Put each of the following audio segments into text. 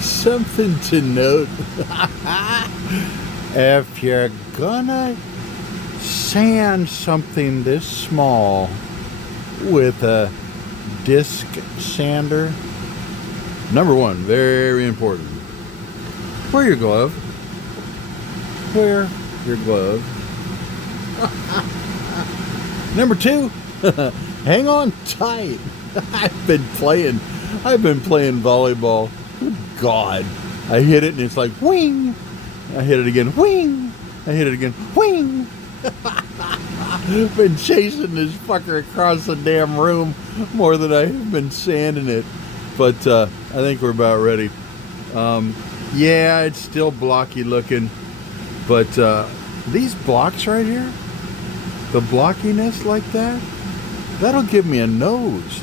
Something to note. If you're gonna sand something this small with a disc sander, number one, very important, wear your glove. Wear your glove. Number two, hang on tight. I've been playing volleyball. Good God. I hit it and it's like wing. I hit it again, wing. I hit it again, wing. I've been chasing this fucker across the damn room more than I have been sanding it. But I think we're about ready. Yeah, it's still blocky looking. But these blocks right here, the blockiness like that, that'll give me a nose.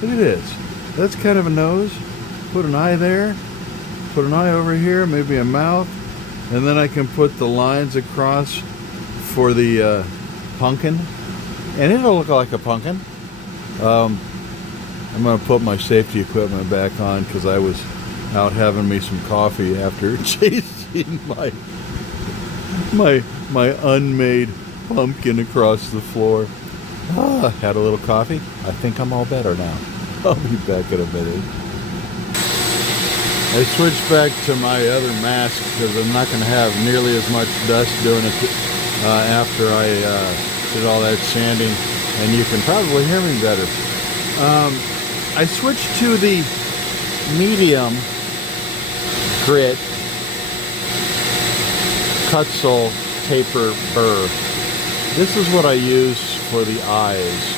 Look at this. That's kind of a nose. Put an eye there. Put an eye over here, maybe a mouth. And then I can put the lines across for the pumpkin. And it'll look like a pumpkin. I'm going to put my safety equipment back on because I was out having me some coffee after chasing my unmade pumpkin across the floor. Had a little coffee. I think I'm all better now. I'll be back in a minute. I switched back to my other mask because I'm not going to have nearly as much dust doing it after I did all that sanding, and you can probably hear me better. I switched to the medium grit Cutzel taper burr. This is what I use for the eyes,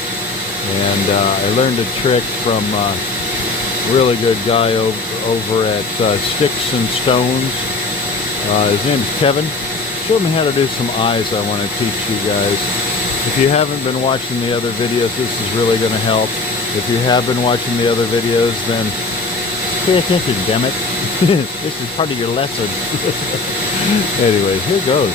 and I learned a trick from a really good guy over at Sticks and Stones. His name is Kevin. Showed me how to do some eyes I want to teach you guys. If you haven't been watching the other videos, this is really going to help. If you have been watching the other videos, then pay attention, damn it. This is part of your lesson. Anyway, here goes.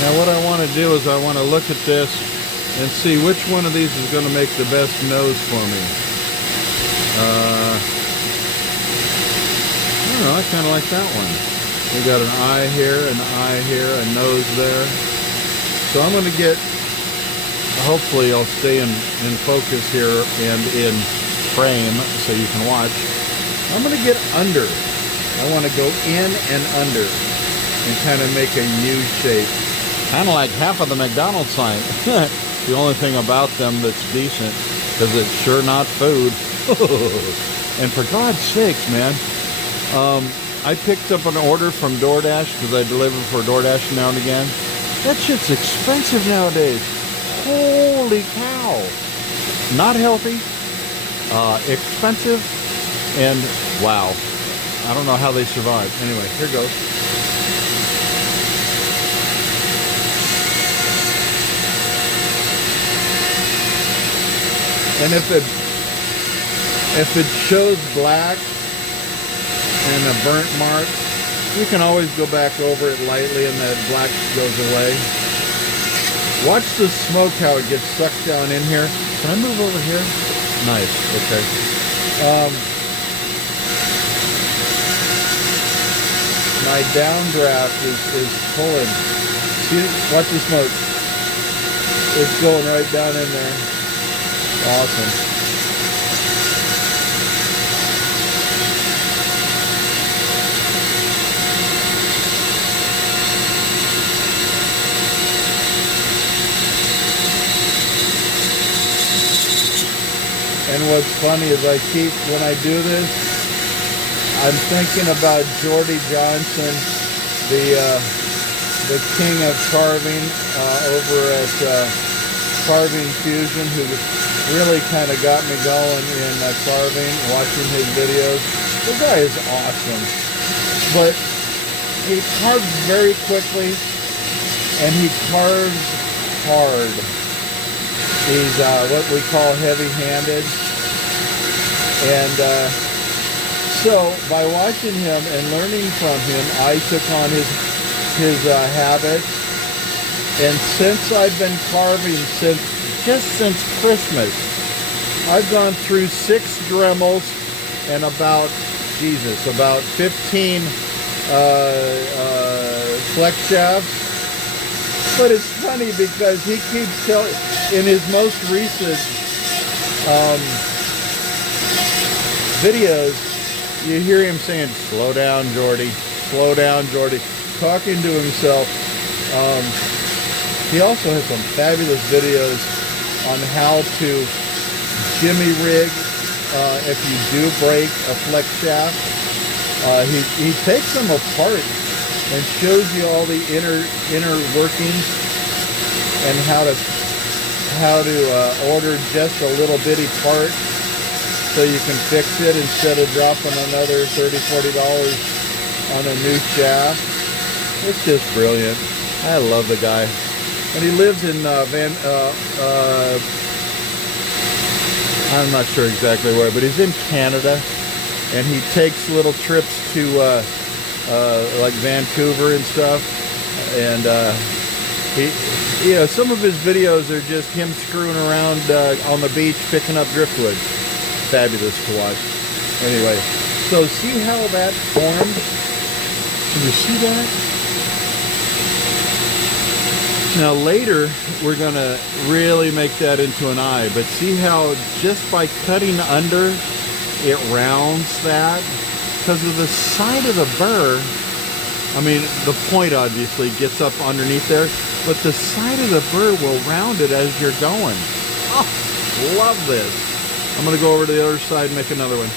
Now what I want to do is I want to look at this and see which one of these is going to make the best nose for me. I don't know, I kind of like that one. We got an eye here, a nose there. So I'm going to get, hopefully I'll stay in focus here and in frame so you can watch. I'm going to get under. I want to go in and under and kind of make a U shape. Kind of like half of the McDonald's sign. The only thing about them that's decent, because it's sure not food. And for God's sakes, man, I picked up an order from DoorDash because I deliver for DoorDash now and again. That shit's expensive nowadays. Holy cow. Not healthy, expensive, and wow. I don't know how they survive. Anyway, here goes. And if it shows black and a burnt mark, you can always go back over it lightly and that black goes away. Watch the smoke, how it gets sucked down in here. Can I move over here? Nice, okay. My downdraft is pulling. See, watch the smoke. It's going right down in there. Awesome. And what's funny is when I do this, I'm thinking about Jordy Johnson, the king of carving over at Carving Fusion, who really kind of got me going in carving, watching his videos. The guy is awesome. But he carves very quickly, and he carves hard. He's what we call heavy-handed. And so by watching him and learning from him, I took on habits. And since I've been carving since Christmas, I've gone through 6 Dremels and about 15 flex shafts. But it's funny because he keeps telling, in his most recent videos, you hear him saying, "Slow down, Jordy. Slow down, Jordy," talking to himself. He also has some fabulous videos on how to jimmy rig if you do break a flex shaft. He takes them apart and shows you all the inner workings and how to order just a little bitty part so you can fix it instead of dropping another $30–40 on a new shaft. It's just brilliant. I love the guy. And he lives in I'm not sure exactly where, but he's in Canada, and he takes little trips to like Vancouver and stuff. And some of his videos are just him screwing around on the beach picking up driftwood. Fabulous to watch. Anyway, so see how that formed? Can you see that? Now later, we're going to really make that into an eye, but see how just by cutting under, it rounds that? Because of the side of the burr, I mean, the point obviously gets up underneath there, but the side of the burr will round it as you're going. Oh, love this. I'm going to go over to the other side and make another one.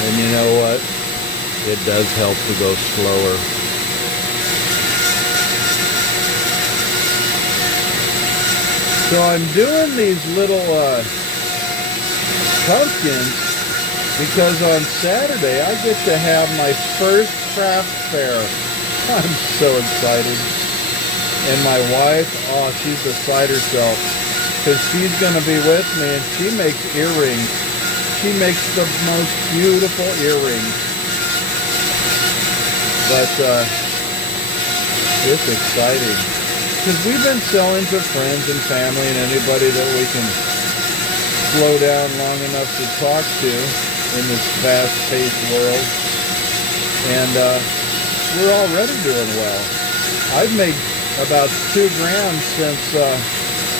And you know what? It does help to go slower. So I'm doing these little pumpkins because on Saturday I get to have my first craft fair. I'm so excited. And my wife, oh, she's beside herself because she's going to be with me, and she makes earrings. She makes the most beautiful earrings. But it's exciting because we've been selling to friends and family and anybody that we can slow down long enough to talk to in this fast-paced world. And we're already doing well. I've made about $2 grand since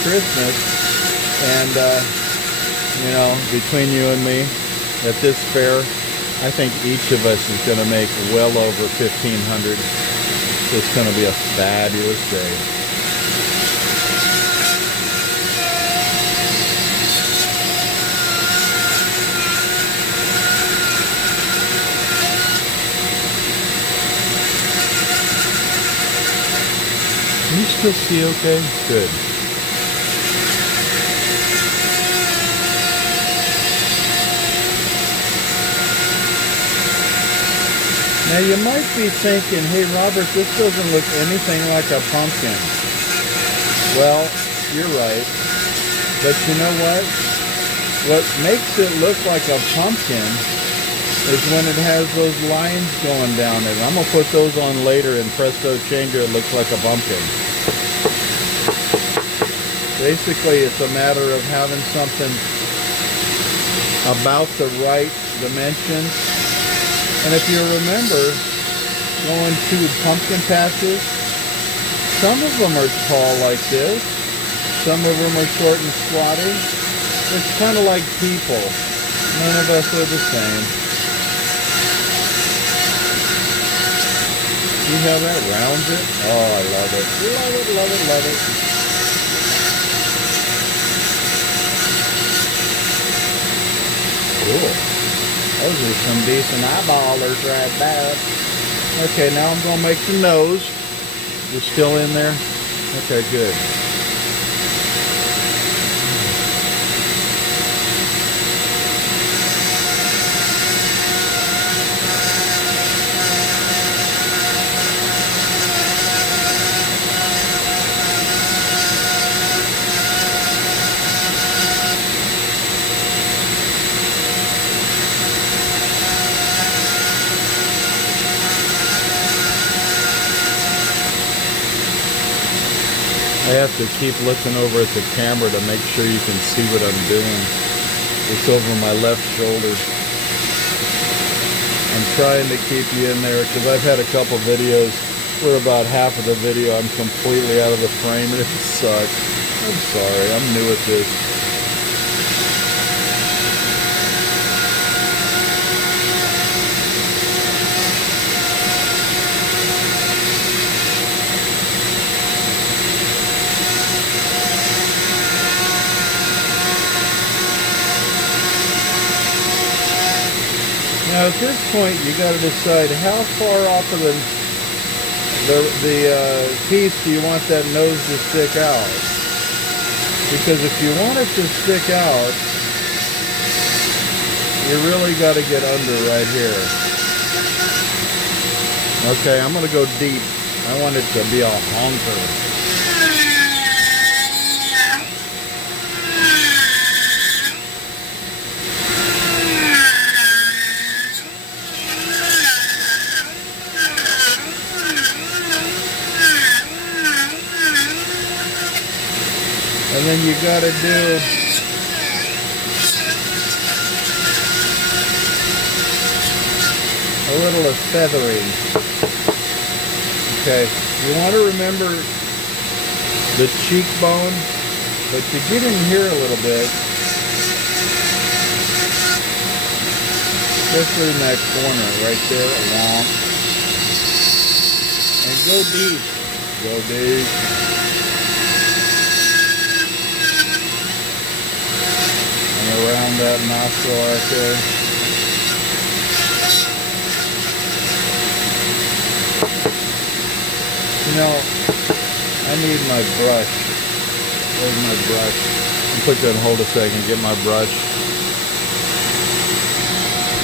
Christmas, and you know, between you and me, at this fair, I think each of us is going to make well over $1,500. It's going to be a fabulous day. Can you still see okay? Good. Now you might be thinking, hey Robert, this doesn't look anything like a pumpkin. Well, you're right. But you know what? What makes it look like a pumpkin is when it has those lines going down it. I'm going to put those on later, and presto changer, it looks like a pumpkin. Basically, it's a matter of having something about the right dimensions. And if you remember going to pumpkin patches, some of them are tall like this, some of them are short and squatty. It's kind of like people. None of us are the same. See how that rounds it? Oh, I love it. Love it, love it, love it. Cool. Those are some decent eyeballers right there. Okay, now I'm going to make the nose. You're still in there? Okay, good. have to keep looking over at the camera to make sure you can see what I'm doing. It's over my left shoulder. I'm trying to keep you in there because I've had a couple videos where about half of the video I'm completely out of the frame and it sucks. I'm sorry, I'm new at this. Now at this point, you got to decide how far off of the piece do you want that nose to stick out? Because if you want it to stick out, you really got to get under right here. Okay, I'm going to go deep. I want it to be a honker. And then you got to do a little of feathering. Okay, you want to remember the cheekbone, but you get in here a little bit, especially in that corner right there along, and go deep, go deep. Around that nostril right there. You know, I need my brush. Where's my brush? I'll put you on hold a second, get my brush.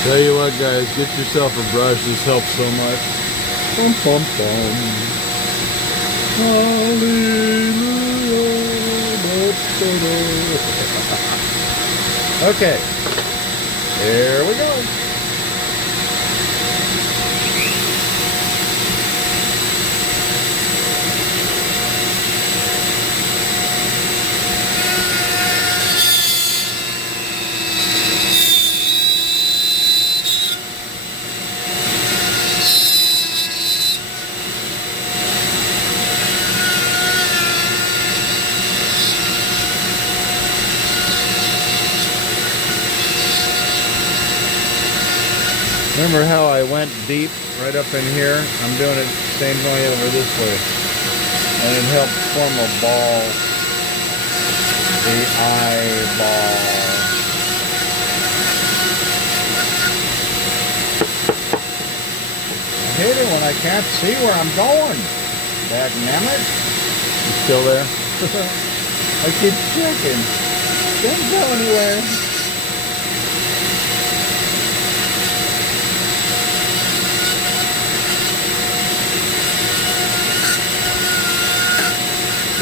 Tell you what, guys, get yourself a brush. This helps so much. Bum, bum, bum. Hallelujah. Okay, here we go. Remember how I went deep right up in here? I'm doing it the same way over this way. And it helps form a ball. The eyeball. I hate it when I can't see where I'm going. Dagnammit. You still there? I keep checking. Don't go anywhere.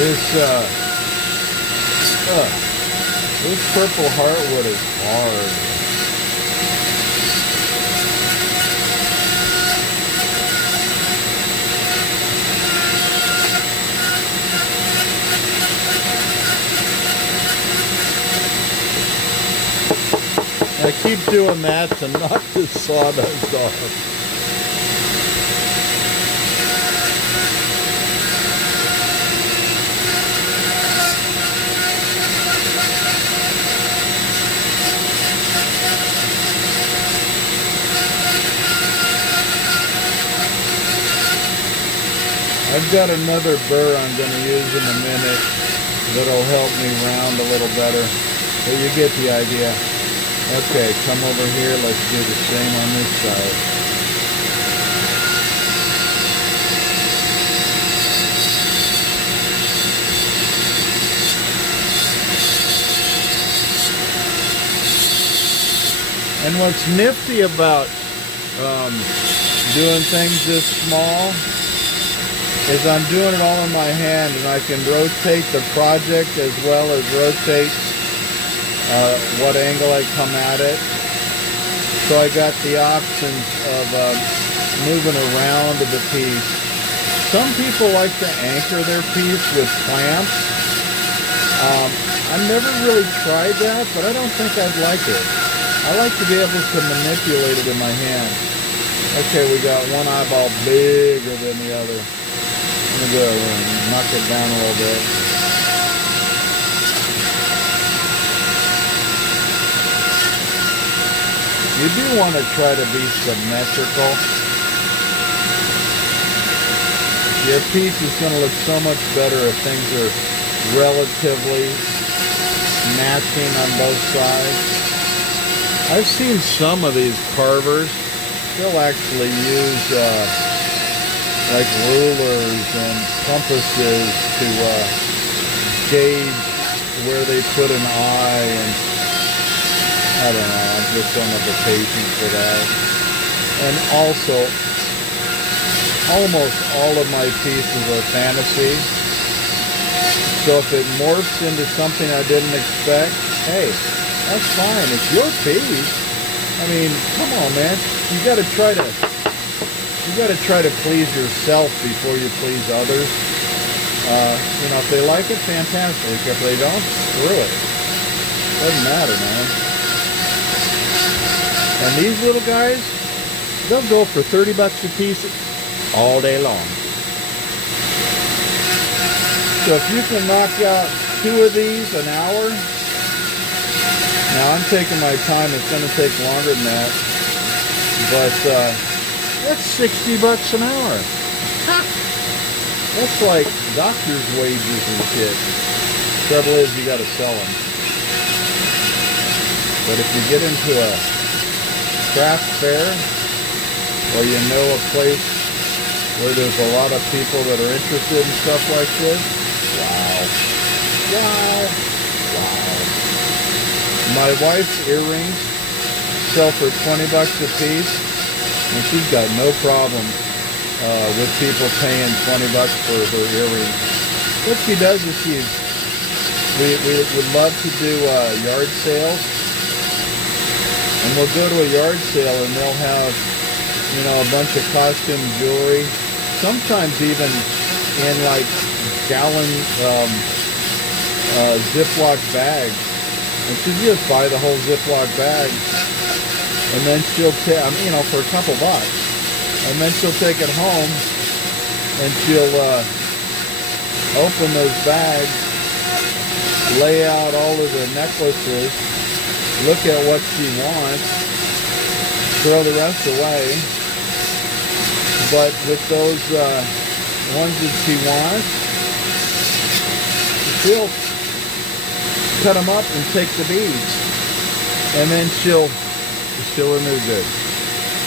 This purple heartwood is hard. I keep doing that to knock the sawdust off. I've got another burr I'm going to use in a minute that'll help me round a little better, but you get the idea. Okay, come over here, let's do the same on this side. And what's nifty about doing things this small is I'm doing it all in my hand, and I can rotate the project as well as rotate what angle I come at it. So I got the options of moving around the piece Some people like to anchor their piece with clamps. I've never really tried that, but I don't think I'd like it. I like to be able to manipulate it in my hand. Okay, we got one eyeball bigger than the other. I'm going to go and knock it down a little bit. You do want to try to be symmetrical. Your piece is going to look so much better if things are relatively matching on both sides. I've seen some of these carvers, they'll actually use like rulers and compasses to gauge where they put an eye, and I don't know, I just don't have the patience for that. And also, almost all of my pieces are fantasy. So if it morphs into something I didn't expect, hey, that's fine. It's your piece. I mean, come on, man. You gotta try to please yourself before you please others. You know, if they like it, fantastic. If they don't, screw it. Doesn't matter, man. And these little guys, they'll go for 30 bucks a piece all day long. So if you can knock out 2 of these an hour, now I'm taking my time, it's going to take longer than that, but that's 60 bucks an hour. Ha! That's like doctor's wages and shit. Trouble is, you got to sell them. But if you get into a craft fair, or you know a place where there's a lot of people that are interested in stuff like this, wow. Wow. Wow. My wife's earrings sell for 20 bucks a piece, and she's got no problem with people paying 20 bucks for her earrings. What she does is we would love to do yard sales, and we'll go to a yard sale and they'll have, you know, a bunch of costume jewelry, sometimes even in like gallon Ziploc bags. And she'll just buy the whole Ziploc bag, and then she'll take, you know, for a couple bucks, and then she'll take it home, and she'll open those bags, lay out all of the necklaces, look at what she wants, throw the rest away. But with those ones that she wants, she'll cut them up and take the beads, and then she'll remove it.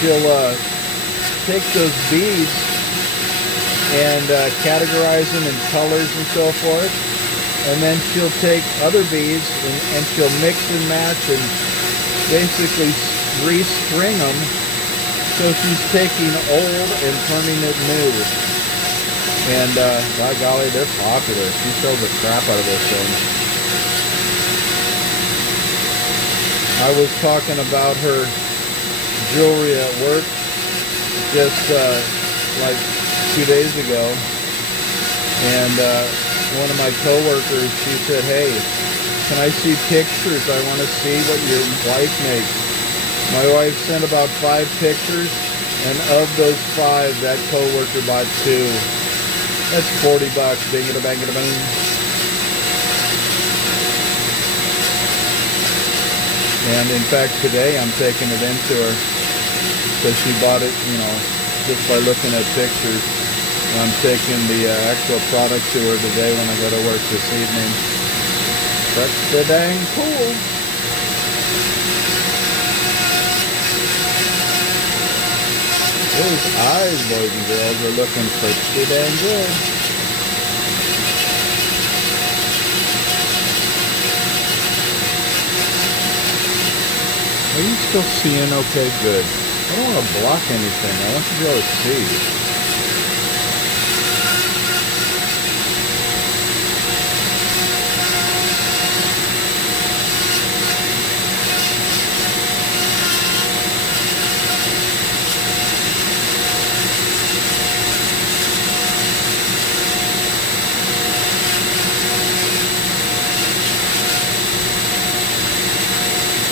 She'll take those beads and categorize them in colors and so forth, and then she'll take other beads and she'll mix and match and basically restring them. So she's taking old and turning it new. And by golly, they're popular. She sells the crap out of those things. I was talking about her jewelry at work just like 2 days ago, and one of my coworkers, she said, "Hey, can I see pictures? I want to see what your wife makes." My wife sent about 5 pictures, and of those 5, that coworker bought 2. That's 40 bucks. Bing-a-da-bang-a-da-bang. And in fact, today I'm taking it into her because she bought it, you know, just by looking at pictures. I'm taking the actual product to her today when I go to work this evening. That's the dang cool. Those eyes, boys and girls, are looking pretty dang good. Are you still seeing okay? Good. I don't want to block anything. I want you to be able to see.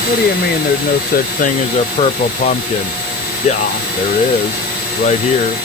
What do you mean there's no such thing as a purple pumpkin? Yeah, there is. Right here.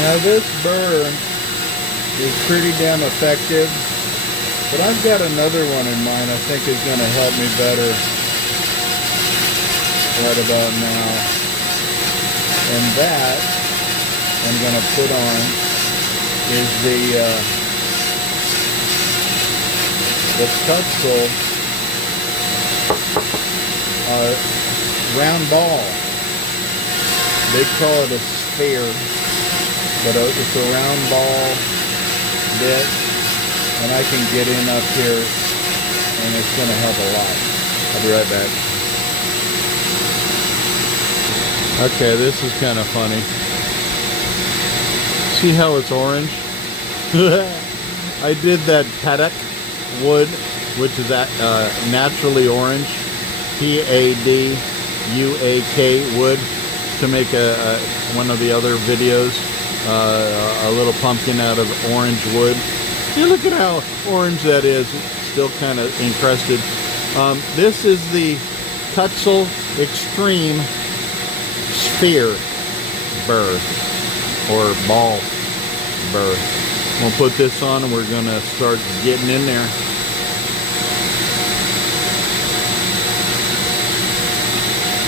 Now this burr is pretty damn effective, but I've got another one in mind I think is going to help me better right about now. And that I'm going to put on is the Tutzel round ball. They call it a sphere, but it's a round ball bit, and I can get in up here, and it's going to help a lot. I'll be right back. Okay, this is kind of funny. See how it's orange? I did that paddock wood, which is naturally orange, P-A-D-U-A-K wood, to make one of the other videos, a little pumpkin out of orange wood. You look at how orange that is, still kind of encrusted. This is the Tutzel Extreme Sphere burr, or ball burr. We'll put this on and we're going to start getting in there.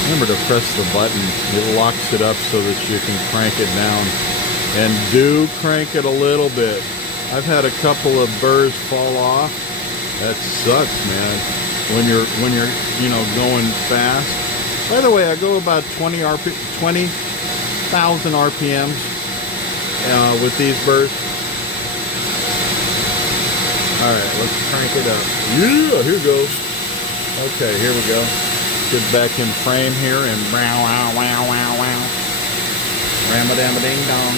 Remember to press the button. It locks it up so that you can crank it down. And do crank it a little bit. I've had a couple of burrs fall off. That sucks, man. When you're going fast. By the way, I go about 20,000 RPMs with these burrs. All right, let's crank it up. Yeah, here goes. Okay, here we go. Get back in frame here and wow, wow, wow, wow, wow. Ram-a-dam-a-ding-dong.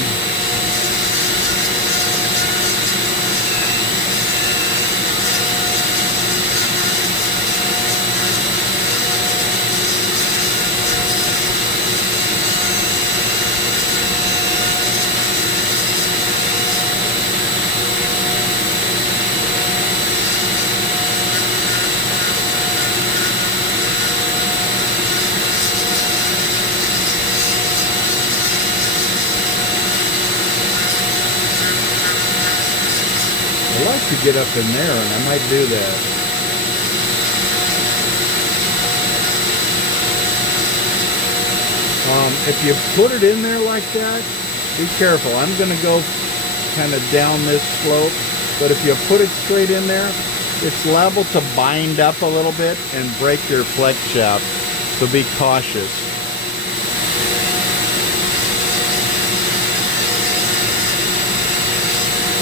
I like to get up in there, and I might do that. If you put it in there like that, be careful. I'm going to go kind of down this slope, but if you put it straight in there, it's liable to bind up a little bit and break your flex shaft, so be cautious.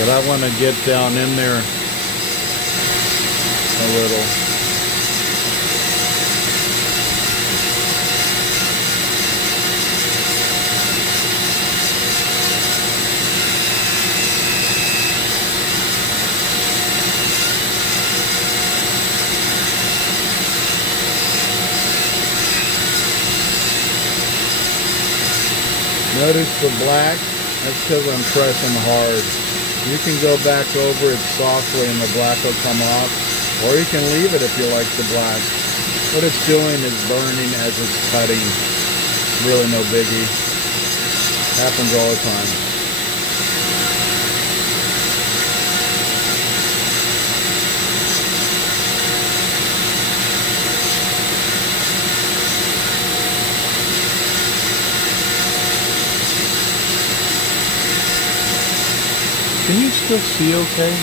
But I want to get down in there a little. Notice the black, that's because I'm pressing hard. You can go back over it softly and the black will come off, or you can leave it if you like the black. What it's doing is burning as it's cutting. Really no biggie. Happens all the time. Can you still see okay?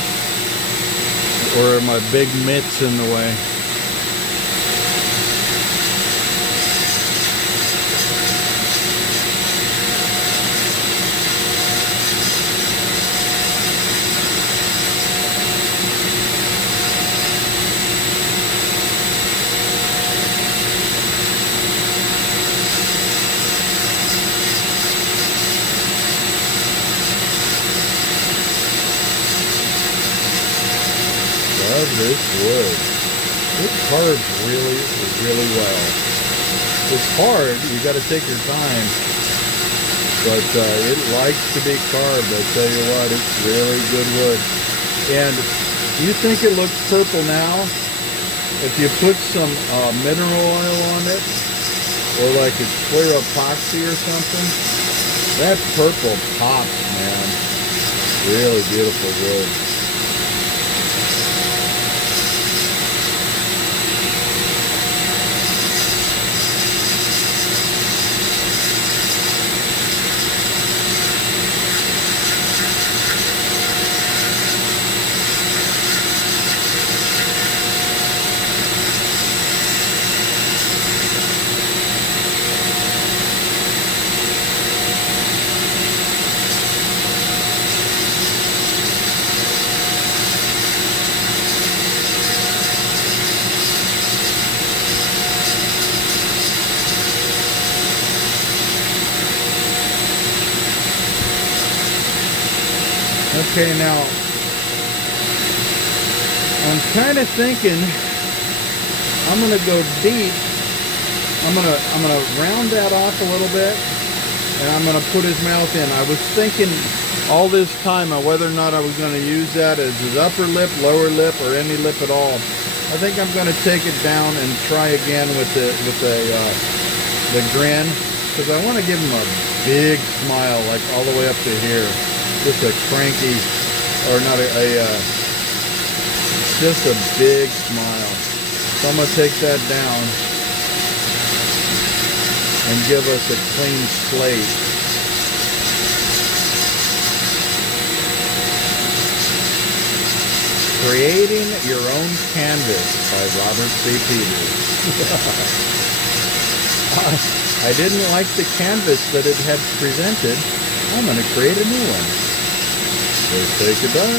Or are my big mitts in the way? Love this wood. It carves really, really well. It's hard. You got to take your time. But it likes to be carved. I tell you what, it's really good wood. And you think it looks purple now? If you put some mineral oil on it, or like it's clear epoxy or something, that purple pops, man. Really beautiful wood. Okay, now I'm kind of thinking I'm gonna go deep. I'm gonna round that off a little bit, and I'm gonna put his mouth in. I was thinking all this time on whether or not I was gonna use that as his upper lip, lower lip, or any lip at all. I think I'm gonna take it down and try again with the grin, because I want to give him a big smile, like all the way up to here. Just a cranky, or not just a big smile. So I'm gonna take that down and give us a clean slate. Creating Your Own Canvas by Robert C. Peters. I didn't like the canvas that it had presented. I'm gonna create a new one. Just take it down.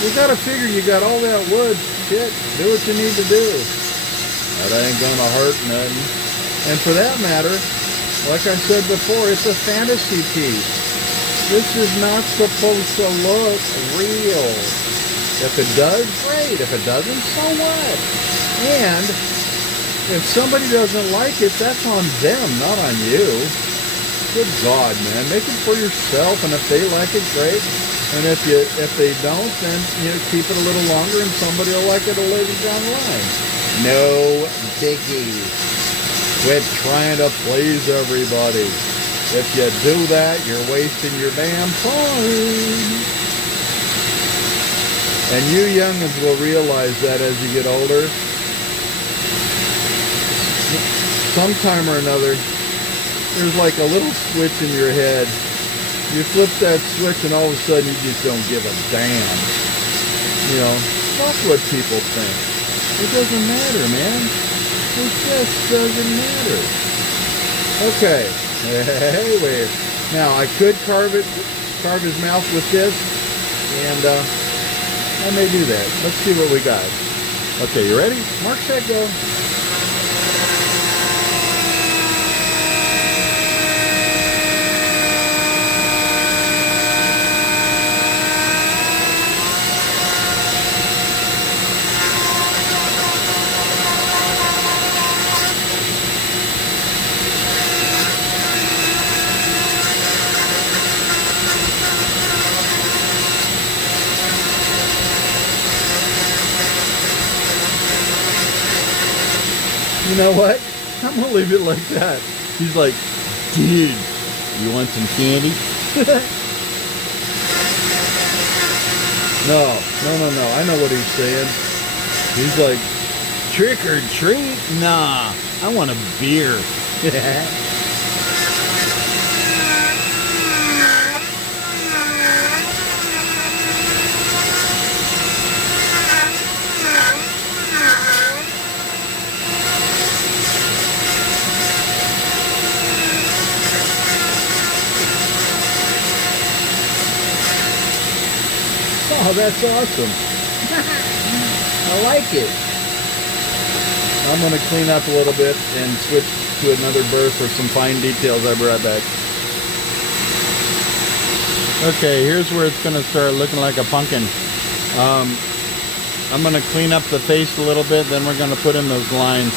You gotta figure you got all that wood. Shit, do what you need to do. That ain't gonna hurt nothing. And for that matter, like I said before, it's a fantasy piece. This is not supposed to look real. If it does, great. If it doesn't, so what? And if somebody doesn't like it, that's on them, not on you. Good God, man. Make it for yourself, and if they like it, great. And if they don't, then keep it a little longer, and somebody will like it later down the line. No biggie. Quit trying to please everybody. If you do that, you're wasting your damn time. And you youngins will realize that as you get older. Sometime or another, there's like a little switch in your head. You flip that switch and all of a sudden you just don't give a damn. Fuck what people think. It doesn't matter, man. It just doesn't matter. Okay. Anyway, now I could carve his mouth with this, and I may do that. Let's see what we got. Okay, you ready? Mark, set, go. You know what? I'm gonna leave it like that. He's like, dude, You want some candy? No. I know what he's saying. He's like, trick or treat? Nah, I want a beer. Oh, that's awesome. I like it. I'm going to clean up a little bit and switch to another burr for some fine details. I'll be right back. Okay, here's where it's going to start looking like a pumpkin. I'm going to clean up the face a little bit, then we're going to put in those lines.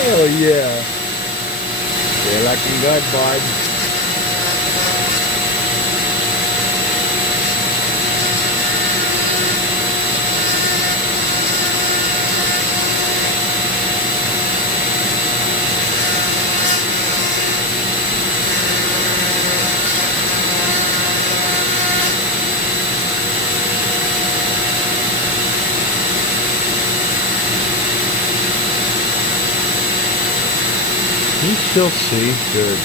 Hell yeah. You're looking good, bud. Can you still see? Good.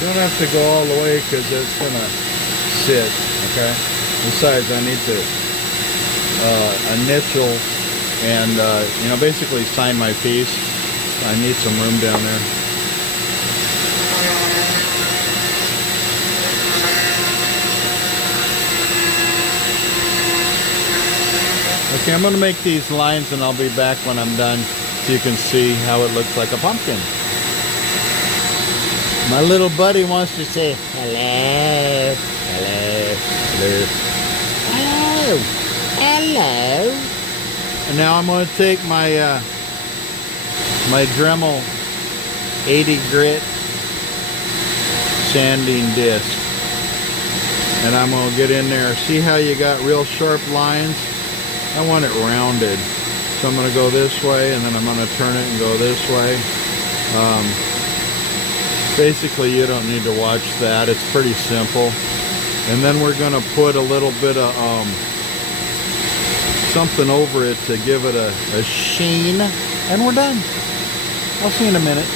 You don't have to go all the way because it's going to sit, okay? Besides, I need to initial and, basically sign my piece. I need some room down there. Okay, I'm going to make these lines and I'll be back when I'm done so you can see how it looks like a pumpkin. My little buddy wants to say hello, hello, hello, hello, hello. And now I'm going to take my my Dremel 80 grit sanding disc, and I'm going to get in there. See how you got real sharp lines? I want it rounded, so I'm going to go this way, and then I'm going to turn it and go this way. Basically, you don't need to watch that. It's pretty simple. And then we're going to put a little bit of something over it to give it a sheen. And we're done. I'll see you in a minute.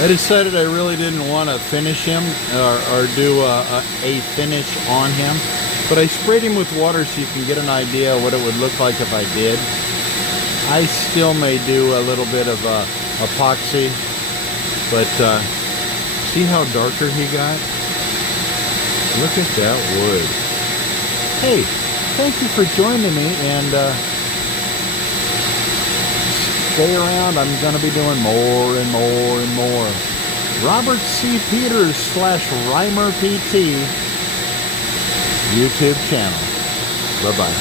I decided I really didn't want to finish him or do a finish on him. But I sprayed him with water so you can get an idea of what it would look like if I did. I still may do a little bit of epoxy, but see how darker he got? Look at that wood. Hey, thank you for joining me, and stay around. I'm going to be doing more and more and more. Robert C. Peters /Reimer PT YouTube channel. Bye-bye.